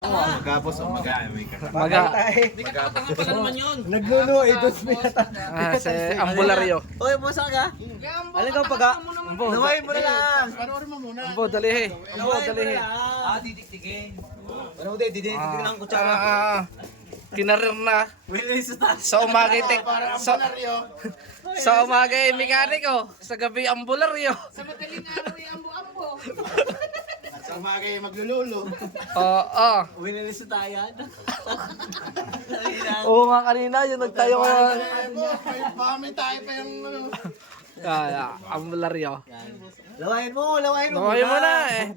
Magapos o maga. Maga. Hindi ka tanga pala naman yun. Nagluno eh, dos pinata. Si ambularyo. Oy, busa ka? Alin ka paga? Nawain mo na lang. Ambo, dalihi. Ambo, dalihi. Didiktikin. Ano mo din, didiktikin ang kutsara. Kinarir na. Willy sa taas. Sa umaga sa umaga mekaniko. Sa gabi ambularyo. Sa madaling araw ay ambo-ambo. Sa umaga yung maglululo. Oo. Willy sa tayan. Oo nga kanina, yung nagtayo ko. May tayo pa yung ano. Ambularyo. Lawayin mo. Nawayo mo na eh.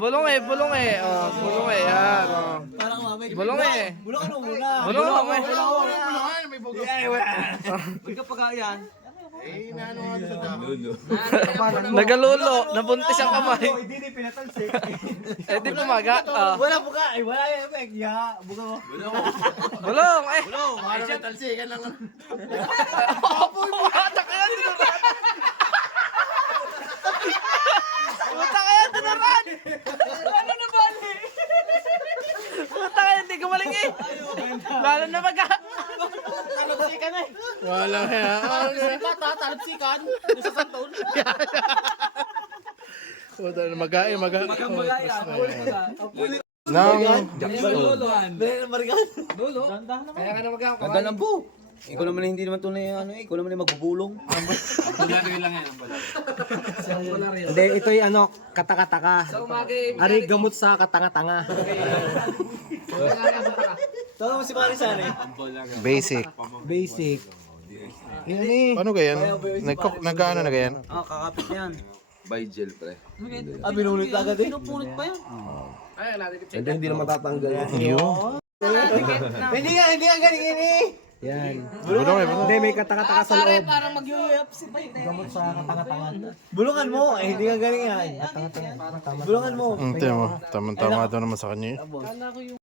Bulong eh. Bulong eh. Bulong eh. Yan. Parang mamay. Bulong eh. Bulong ano muna? Bulong mo. May bugo. Huwag ka paga yan. Eh, inaano nga doon sa damo. Nagalulo. Nabuntis ang kamay. Hindi ni pinatalsik. Eh di pumaga. Wala buka. Ay, wala yung effect. Ya, buka mo. Bulong eh. Para may talsikan lang. Puta kaya dinaran. Puta kaya dinaran. Ano na bali? Puta kaya hindi gumaling eh. Lalo na maga. Talapsikan eh. Wala kaya. Talapsikan. Sa santol. Maga. Nang Lolo. kaya nga na maga. Ganda ng buhok. Ikaw naman hindi naman tunay ano ikaw naman yung magbubulong. Hindi, ito'y ano, katakataka. Sa umaga Ari gamot sa katanga-tanga. Tawag mo si Marisan eh. Basic. Basic. Paano ganyan? Nag-ano na ganyan? Ah, kakapit na yan. By gel, pre. Ah, binulit agad eh. Pinupunit pa yan. Ay, natin Hindi na matatanggal. Hindi nga galing yun eh. Yan. Bulong eh. Hindi, may katakataka sa loob. Parang mag-UFC pa yun. Gamot sa katanga-tanga. Bulungan mo, eh, hindi nga galing yan. Bulungan mo. Tingnan mo. Tama-tama daw naman sa kanya. Kala ko yung